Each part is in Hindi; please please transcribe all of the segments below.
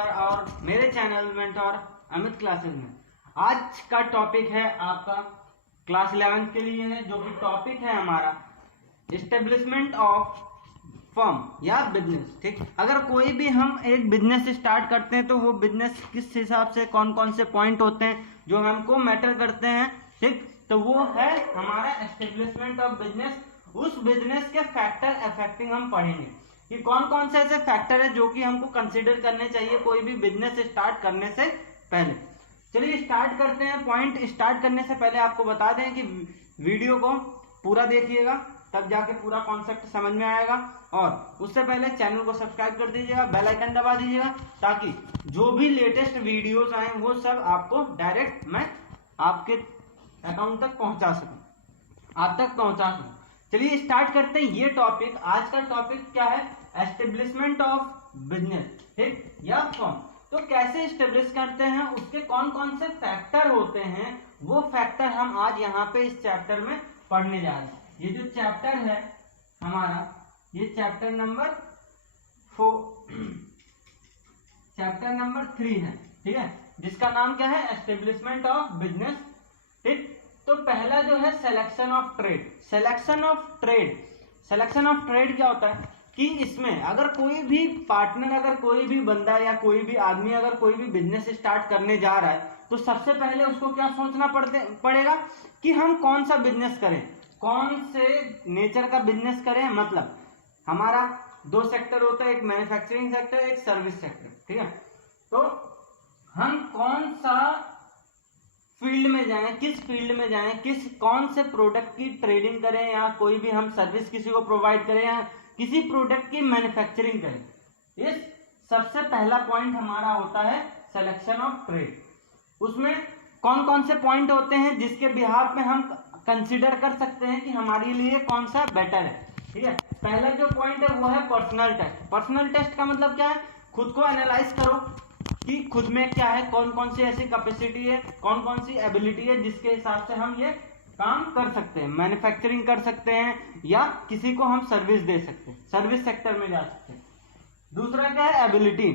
बार और मेरे चैनल मेंटोर अमित क्लासेस में। आज का टॉपिक है आपका क्लास 11 के लिए है, जो कि टॉपिक है हमारा एस्टेब्लिशमेंट ऑफ फर्म या बिजनेस। ठीक, अगर कोई भी हम एक बिजनेस स्टार्ट करते हैं तो वो बिजनेस किस हिसाब से कौन कौन से पॉइंट होते हैं जो हमको मैटर करते हैं, ठीक, तो वो है हमारा एस्टेब्लिशमेंट ऑफ बिजनेस। उस बिजनेस के फैक्टर अफेक्टिंग हम पढ़ेंगे कि कौन कौन से ऐसे फैक्टर है जो कि हमको कंसीडर करने चाहिए कोई भी बिजनेस स्टार्ट करने से पहले। चलिए स्टार्ट करते हैं। पॉइंट स्टार्ट करने से पहले आपको बता दें कि वीडियो को पूरा देखिएगा, तब जाके पूरा कॉन्सेप्ट समझ में आएगा। और उससे पहले चैनल को सब्सक्राइब कर दीजिएगा, बेल आइकन दबा दीजिएगा, ताकि जो भी लेटेस्ट वीडियोस आए वो सब आपको डायरेक्ट मैं आपके अकाउंट तक पहुंचा सकूं, आप तक पहुंचा सकूं। चलिए स्टार्ट करते हैं ये टॉपिक। आज का टॉपिक क्या है? एस्टेब्लिशमेंट ऑफ बिजनेस, ठीक, या फर्म। तो कैसे स्टेब्लिश करते हैं, उसके कौन कौन से फैक्टर होते हैं, वो फैक्टर हम आज यहाँ पे इस चैप्टर में पढ़ने जा रहे हैं। ये जो चैप्टर है हमारा, ये चैप्टर नंबर 3 है, ठीक है, जिसका नाम क्या है? Establishment of business. ठीक, तो पहला जो है selection of trade. Selection of trade क्या होता है कि इसमें अगर कोई भी पार्टनर, अगर कोई भी बंदा या कोई भी आदमी अगर कोई भी बिजनेस स्टार्ट करने जा रहा है तो सबसे पहले उसको क्या सोचना पड़ेगा कि हम कौन सा बिजनेस करें, कौन से नेचर का बिजनेस करें। मतलब हमारा 2 सेक्टर होता है, एक मैन्युफैक्चरिंग सेक्टर, एक सर्विस सेक्टर, ठीक है। तो हम कौन सा फील्ड में जाएं, किस फील्ड में जाएं, कौन से प्रोडक्ट की ट्रेडिंग करें, या कोई भी हम सर्विस किसी को प्रोवाइड करें, या किसी प्रोडक्ट की मैन्युफैक्चरिंग करें। इस सबसे पहला पॉइंट हमारा होता है सिलेक्शन ऑफ ट्रेड। उसमें कौन कौन से पॉइंट होते हैं जिसके बिहाफ में हम कंसीडर कर सकते हैं कि हमारे लिए कौन सा बेटर है, ठीक है। पहला जो पॉइंट है वो है पर्सनल टेस्ट। पर्सनल टेस्ट का मतलब क्या है? खुद को एनालाइज करो कि खुद में क्या है, कौन कौन सी ऐसी कैपेसिटी है, कौन कौन सी एबिलिटी है जिसके हिसाब से हम ये काम कर सकते हैं, मैन्युफैक्चरिंग कर सकते हैं या किसी को हम सर्विस दे सकते हैं, सर्विस सेक्टर में जा सकते हैं। दूसरा क्या है? एबिलिटी,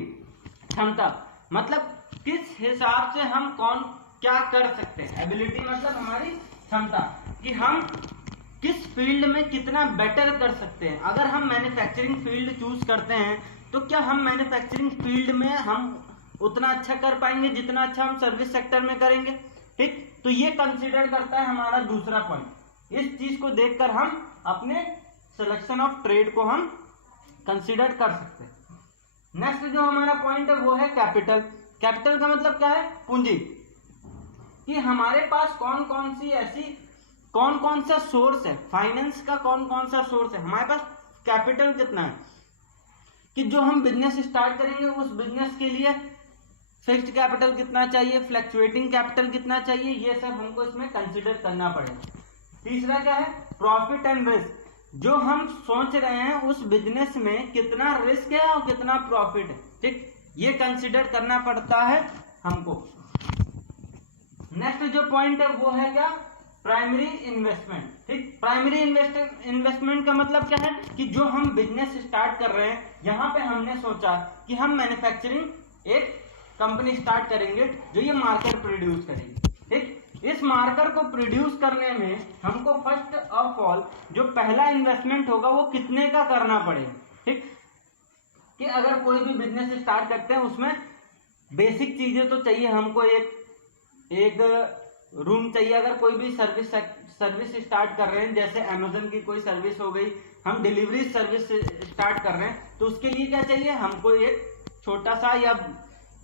क्षमता, मतलब किस हिसाब से हम कौन क्या कर सकते हैं। एबिलिटी मतलब हमारी क्षमता कि हम किस फील्ड में कितना बेटर कर सकते हैं। अगर हम मैन्युफैक्चरिंग फील्ड चूज करते हैं तो क्या हम मैन्युफैक्चरिंग फील्ड में हम उतना अच्छा कर पाएंगे जितना अच्छा हम सर्विस सेक्टर में करेंगे, ठीक। तो ये कंसीडर करता है हमारा दूसरा पॉइंट। इस चीज को देखकर हम अपने सिलेक्शन ऑफ ट्रेड को हम कंसीडर कर सकते हैं। नेक्स्ट जो हमारा पॉइंट है वो है कैपिटल। कैपिटल का मतलब क्या है? पूंजी, कि हमारे पास कौन कौन सा सोर्स है, फाइनेंस का कौन कौन सा सोर्स है, हमारे पास कैपिटल कितना है, कि जो हम बिजनेस स्टार्ट करेंगे उस बिजनेस के लिए फिक्स्ड कैपिटल कितना चाहिए, फ्लक्चुएटिंग कैपिटल कितना चाहिए, ये सब हमको इसमें कंसीडर करना पड़ेगा। तीसरा क्या है? Profit and risk. जो हम सोच रहे हैं उस बिजनेस में कितना रिस्क है और कितना प्रॉफिट है, ठीक, ये कंसीडर करना पड़ता है हमको। नेक्स्ट जो पॉइंट है वो है क्या? प्राइमरी इन्वेस्टमेंट, ठीक। प्राइमरी इन्वेस्टमेंट का मतलब क्या है कि जो हम बिजनेस स्टार्ट कर रहे हैं, यहाँ पे हमने सोचा कि हम मैन्युफैक्चरिंग एक कंपनी स्टार्ट करेंगे जो ये मार्कर प्रोड्यूस करेगी, ठीक। इस मार्कर को प्रोड्यूस करने में हमको फर्स्ट ऑफ ऑल जो पहला इन्वेस्टमेंट होगा वो कितने का करना पड़ेगा, ठीक। कि अगर कोई भी बिजनेस स्टार्ट करते हैं उसमें बेसिक चीजें तो चाहिए हमको। एक रूम चाहिए। अगर कोई भी सर्विस स्टार्ट कर रहे हैं, जैसे अमेजन की कोई सर्विस हो गई, हम डिलीवरी सर्विस स्टार्ट कर रहे हैं, तो उसके लिए क्या चाहिए हमको? एक छोटा सा या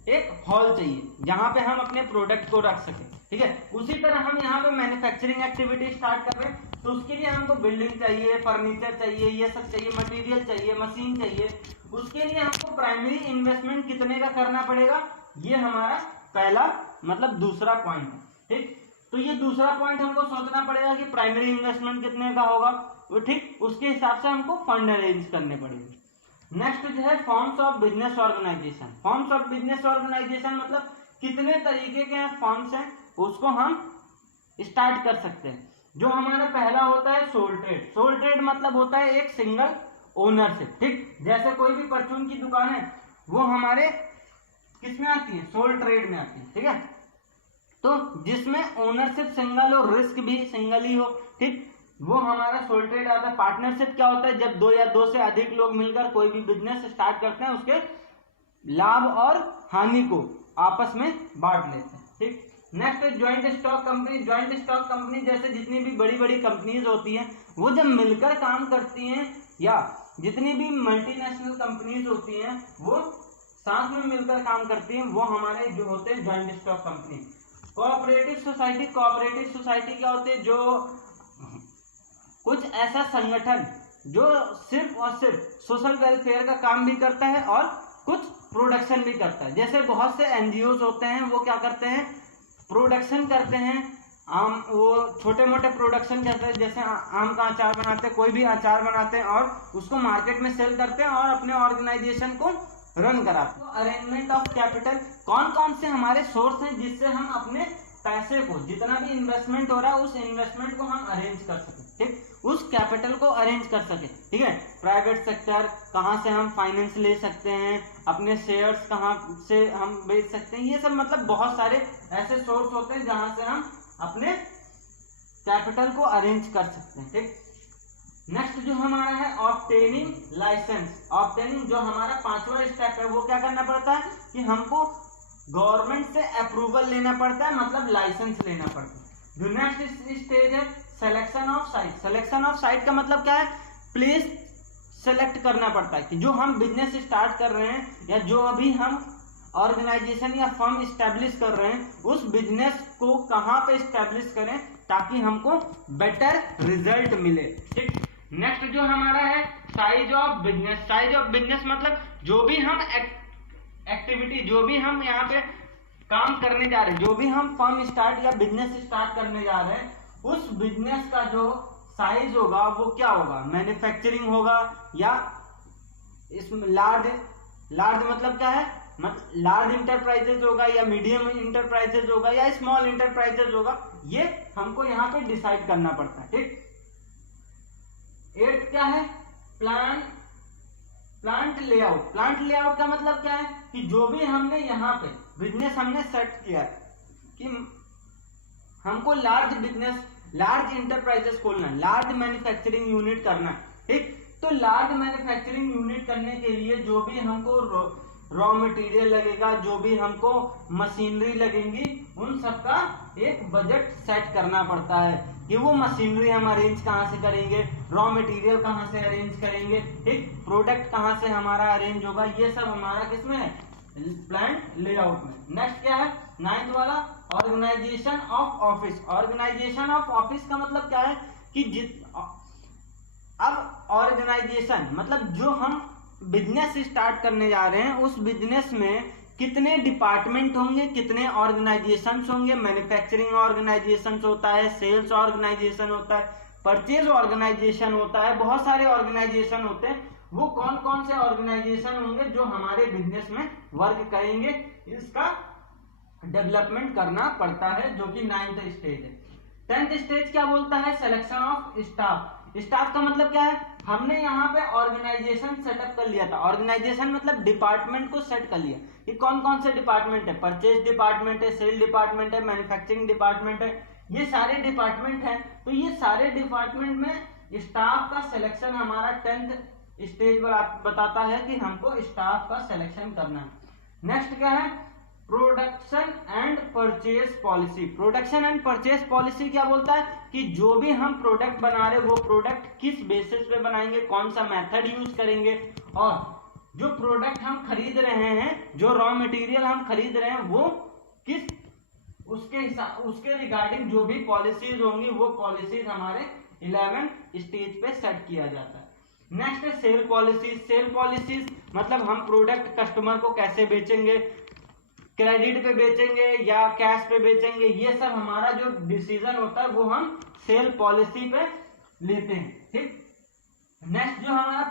एक हॉल चाहिए जहां पे हम अपने प्रोडक्ट को रख सकें, ठीक है। उसी तरह हम यहाँ पे मैन्युफैक्चरिंग एक्टिविटी स्टार्ट कर रहे हैं तो उसके लिए हमको बिल्डिंग चाहिए, फर्नीचर चाहिए, ये सब चाहिए, मटेरियल चाहिए, मशीन चाहिए। उसके लिए हमको प्राइमरी इन्वेस्टमेंट कितने का करना पड़ेगा, ये हमारा पहला मतलब दूसरा पॉइंट है, ठीक। तो ये दूसरा पॉइंट हमको सोचना पड़ेगा कि प्राइमरी इन्वेस्टमेंट कितने का होगा, तो ठीक उसके हिसाब से हमको फंड अरेंज करने पड़ेंगे। नेक्स्ट जो है forms of business organisation. Forms of business organisation मतलब कितने तरीके के फॉर्म्स हैं उसको हम स्टार्ट कर सकते हैं। जो हमारा पहला होता है सोल ट्रेड। सोल ट्रेड मतलब होता है एक सिंगल ओनरशिप, ठीक। जैसे कोई भी परचून की दुकान है वो हमारे किस में आती है, सोल ट्रेड में आती है, ठीक है। तो जिसमें ओनरशिप सिंगल और रिस्क भी सिंगल ही हो, ठीक, वो हमारा सोल ट्रेड आता है। पार्टनरशिप क्या होता है, जब दो या दो से अधिक लोग मिलकर कोई भी बिजनेस स्टार्ट करते हैं, उसके लाभ और हानि को आपस में बांट लेते हैं, ठीक। Next joint stock company. Joint stock company जैसे जितनी भी बड़ी बड़ी कंपनीज होती हैं, वो जब मिलकर काम करती हैं, या जितनी भी मल्टीनेशनल कंपनीज होती हैं वो साथ में मिलकर काम करती हैं, वो हमारे जो होते हैं joint stock company. Cooperative society. Cooperative society क्या होती है, जो कुछ ऐसा संगठन जो सिर्फ और सिर्फ सोशल वेलफेयर का काम भी करता है और कुछ प्रोडक्शन भी करता है। जैसे बहुत से एनजीओ होते हैं, वो क्या करते हैं, प्रोडक्शन करते हैं, वो छोटे मोटे प्रोडक्शन करते हैं, जैसे आम का अचार बनाते हैं, कोई भी अचार बनाते हैं और उसको मार्केट में सेल करते हैं और अपने ऑर्गेनाइजेशन को रन कराते हैं। Arrangement of capital. कौन कौन से हमारे सोर्स हैं जिससे हम अपने पैसे को, जितना भी इन्वेस्टमेंट हो रहा है, उस इन्वेस्टमेंट को हम अरेंज कर सकें, ठीक, उस कैपिटल को अरेंज कर सके, ठीक है। प्राइवेट सेक्टर, कहाँ से हम फाइनेंस ले सकते हैं, अपने शेयर्स कहाँ से हम बेच सकते हैं, ये सब मतलब बहुत सारे ऐसे सोर्स होते हैं जहां से हम अपने कैपिटल को अरेंज कर सकते हैं, ठीक। नेक्स्ट जो हमारा है ऑब्टेनिंग लाइसेंस। ऑब्टेनिंग जो हमारा 5वां स्टेप है, वो क्या करना पड़ता है कि हमको गवर्नमेंट से अप्रूवल लेना पड़ता है, मतलब लाइसेंस लेना पड़ता है। जो नेक्स्ट स्टेज है selection of site. Selection of site का मतलब क्या है, प्लेस सेलेक्ट करना पड़ता है कि जो हम बिजनेस स्टार्ट कर रहे हैं या जो अभी हम ऑर्गेनाइजेशन या फर्म स्टैब्लिश कर रहे हैं, उस बिजनेस को कहाँ पे स्टैब्लिश करें ताकि हमको बेटर रिजल्ट मिले, ठीक। नेक्स्ट जो हमारा है size of business. Size of business मतलब जो भी हम एक्टिविटी, जो भी हम यहाँ पे काम करने जा रहे हैं, जो भी हम फर्म स्टार्ट या बिजनेस स्टार्ट करने जा रहे हैं, उस बिजनेस का जो साइज होगा वो क्या होगा, मैन्युफैक्चरिंग होगा या इसमें लार्ज मतलब क्या है, लार्ज इंटरप्राइजेज होगा या मीडियम इंटरप्राइजेज होगा या स्मॉल इंटरप्राइजेज होगा, ये हमको यहाँ पे डिसाइड करना पड़ता है, ठीक। 8 क्या है, प्लांट लेआउट। प्लांट लेआउट का मतलब क्या है कि जो भी हमने यहाँ पे बिजनेस हमने सेट किया कि हमको लार्ज बिजनेस, लार्ज इंटरप्राइजेस खोलना है, लार्ज मैन्युफैक्चरिंग यूनिट करना है, ठीक। तो लार्ज मैन्युफैक्चरिंग यूनिट करने के लिए जो भी हमको रॉ मटेरियल लगेगा, जो भी हमको मशीनरी लगेंगी, उन सब का एक बजट सेट करना पड़ता है कि वो मशीनरी हम अरेंज कहाँ से करेंगे, रॉ मटेरियल कहाँ से अरेंज करेंगे, ठीक, प्रोडक्ट कहाँ से हमारा अरेंज होगा, ये सब हमारा किसमें है, प्लांट लेआउट में। नेक्स्ट क्या है 9th वाला, organisation of office. Organisation of office का मतलब क्या है कि अब ऑर्गेनाइजेशन मतलब जो हम बिजनेस स्टार्ट करने जा रहे हैं, उस बिजनेस में कितने डिपार्टमेंट होंगे, कितने ऑर्गेनाइजेशंस होंगे। मैन्युफैक्चरिंग ऑर्गेनाइजेशन होता है, सेल्स ऑर्गेनाइजेशन होता है, परचेज ऑर्गेनाइजेशन होता है, बहुत सारे ऑर्गेनाइजेशन होते हैं। वो कौन कौन से ऑर्गेनाइजेशन होंगे जो हमारे बिजनेस में वर्क करेंगे, इसका डेवलपमेंट करना पड़ता है, जो कि 9th स्टेज है। 10th स्टेज क्या बोलता है, सिलेक्शन ऑफ स्टाफ। स्टाफ का मतलब क्या है, हमने यहाँ पे ऑर्गेनाइजेशन सेटअप कर लिया था। ऑर्गेनाइजेशन मतलब डिपार्टमेंट को सेट कर लिया कि कौन कौन से डिपार्टमेंट है, परचेज डिपार्टमेंट है, सेल डिपार्टमेंट है, मैन्युफैक्चरिंग डिपार्टमेंट है, ये सारे डिपार्टमेंट हैं। तो ये सारे डिपार्टमेंट में स्टाफ का सिलेक्शन हमारा 10th स्टेज बताता है कि हमको स्टाफ का सिलेक्शन करना है। नेक्स्ट क्या है, production and purchase policy. Production and purchase policy क्या बोलता है कि जो भी हम प्रोडक्ट बना रहे हैं, वो प्रोडक्ट किस बेसिस पे बनाएंगे, कौन सा मेथड यूज करेंगे, और जो प्रोडक्ट हम खरीद रहे हैं, जो रॉ मटेरियल हम खरीद रहे हैं, वो किस उसके रिगार्डिंग जो भी पॉलिसीज होंगी, वो पॉलिसीज हमारे 11th स्टेज पे सेट किया जाता है। नेक्स्ट है सेल पॉलिसी। सेल पॉलिसीज मतलब हम प्रोडक्ट कस्टमर को कैसे बेचेंगे, क्रेडिट पे बेचेंगे या कैश पे बेचेंगे, ये सब हमारा जो डिसीजन होता है वो हम सेल पॉलिसी पे लेते हैं, ठीक। नेक्स्ट जो हमारा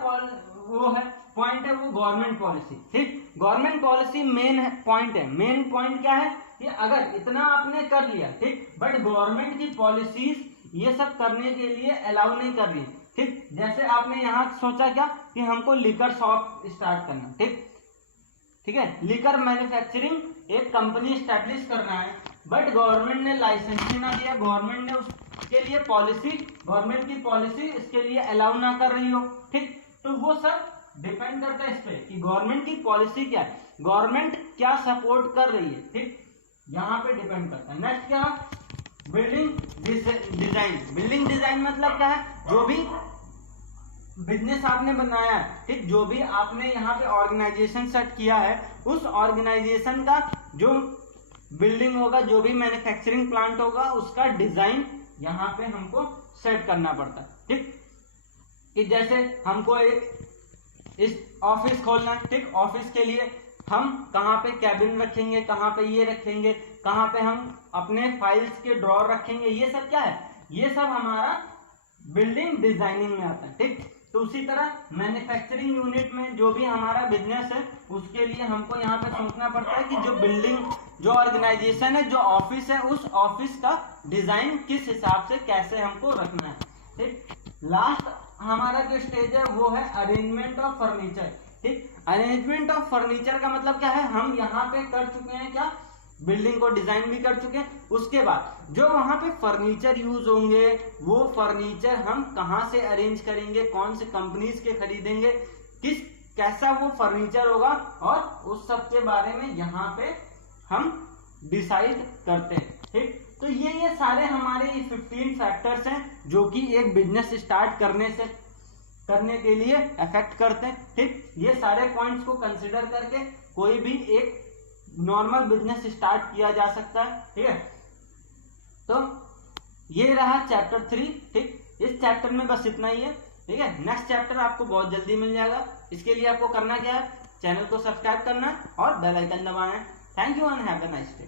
वो है पॉइंट है, वो गवर्नमेंट पॉलिसी, ठीक। गवर्नमेंट पॉलिसी मेन पॉइंट है। मेन पॉइंट क्या है कि अगर इतना आपने कर लिया, ठीक, बट गवर्नमेंट की पॉलिसीज ये सब करने के लिए अलाउ नहीं कर रही, ठीक। जैसे आपने यहाँ सोचा क्या कि हमको लिकर शॉप स्टार्ट करना, ठीक ठीक है, लिकर मैन्युफैक्चरिंग एक कंपनी स्टैब्लिश करना है, बट गवर्नमेंट ने लाइसेंसिंग ना दिया, गवर्नमेंट ने उसके लिए पॉलिसी, गवर्नमेंट की पॉलिसी इसके लिए अलाउ ना कर रही हो, ठीक, तो वो सब डिपेंड करता है इस पे कि गवर्नमेंट की पॉलिसी क्या है, गवर्नमेंट क्या सपोर्ट कर रही है, ठीक, यहाँ पे डिपेंड करता है। नेक्स्ट क्या है, बिल्डिंग डिजाइन। बिल्डिंग डिजाइन मतलब क्या है, जो भी बिजनेस आपने बनाया है, ठीक, जो भी आपने यहाँ पे ऑर्गेनाइजेशन सेट किया है, उस ऑर्गेनाइजेशन का जो बिल्डिंग होगा, जो भी मैन्युफैक्चरिंग प्लांट होगा, उसका डिजाइन यहाँ पे हमको सेट करना पड़ता है, ठीक, कि जैसे हमको एक इस ऑफिस खोलना है, ठीक, ऑफिस के लिए हम कहाँ पे कैबिन रखेंगे, कहाँ पे ये रखेंगे, कहाँ पे हम अपने फाइल्स के ड्रॉर रखेंगे, ये सब क्या है, ये सब हमारा बिल्डिंग डिजाइनिंग में आता है, ठीक। तो उसी तरह मैन्युफैक्चरिंग यूनिट में जो भी हमारा बिजनेस है, उसके लिए हमको यहाँ पे सोचना पड़ता है कि जो बिल्डिंग, जो ऑर्गेनाइजेशन है, जो ऑफिस है, उस ऑफिस का डिजाइन किस हिसाब से कैसे हमको रखना है, ठीक। लास्ट हमारा जो स्टेज है वो है अरेंजमेंट ऑफ फर्नीचर, ठीक। अरेंजमेंट ऑफ फर्नीचर का मतलब क्या है, हम यहाँ पे कर चुके हैं क्या, बिल्डिंग को डिजाइन भी कर चुके हैं, उसके बाद जो वहां पे फर्नीचर यूज होंगे, वो फर्नीचर हम कहाँ से अरेंज करेंगे, कौन से कंपनीज के खरीदेंगे, किस कैसा वो फर्नीचर होगा, और उस सब के बारे में यहाँ पे हम डिसाइड करते हैं, ठीक। तो ये सारे हमारे 15 फैक्टर्स हैं जो कि एक बिजनेस स्टार्ट करने के लिए अफेक्ट करते हैं, ठीक। ये सारे पॉइंट्स को कंसिडर करके कोई भी एक नॉर्मल बिजनेस स्टार्ट किया जा सकता है, ठीक है। तो ये रहा चैप्टर 3, ठीक। इस चैप्टर में बस इतना ही है, ठीक है। नेक्स्ट चैप्टर आपको बहुत जल्दी मिल जाएगा। इसके लिए आपको करना क्या है, चैनल को सब्सक्राइब करना और बेल आइकन दबाना है। Thank you and have a nice day.